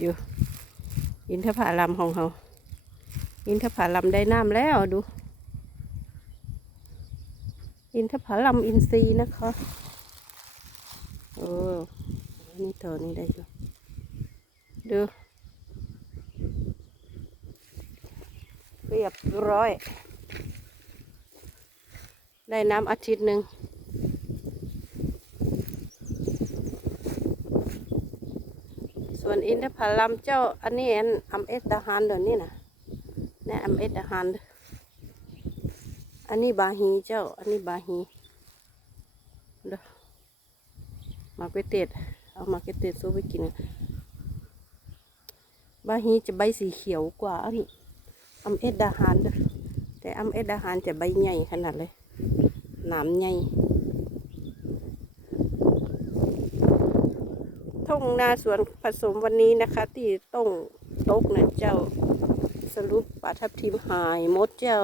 อยู่ อินทผลัมของเขาอินทผลัมได้น้ำแล้วดู อินทผลัมอินทรีย์นะคะโอ้นี่ตัวนี้ได้อยู่ดูเรียบร้อย ได้น้ำอาทิตย์หนึ่ง ส่วนอินทผลัมเจ้าอันนี้อันอัมเอสดาฮานเดี๋ยวนี้นะนี่อัมเอสดาฮานเด้ออันนี้บาฮีเจ้า อันนี้บาฮีเด้อมาเกเตดเอามาเกเตดสู้ไปกิน บาฮีจะใบสีเขียวกว่าอันอัมเอสดาฮานเด้อแต่อัมเอสดาฮานจะใบใหญ่ขนาดเลยหนามใหญ่ ทุ่งนาสวนผสมวันนี้นะคะ ที่ต้องตกนะเจ้าสรุปปลาทับทิมหายมดเจ้า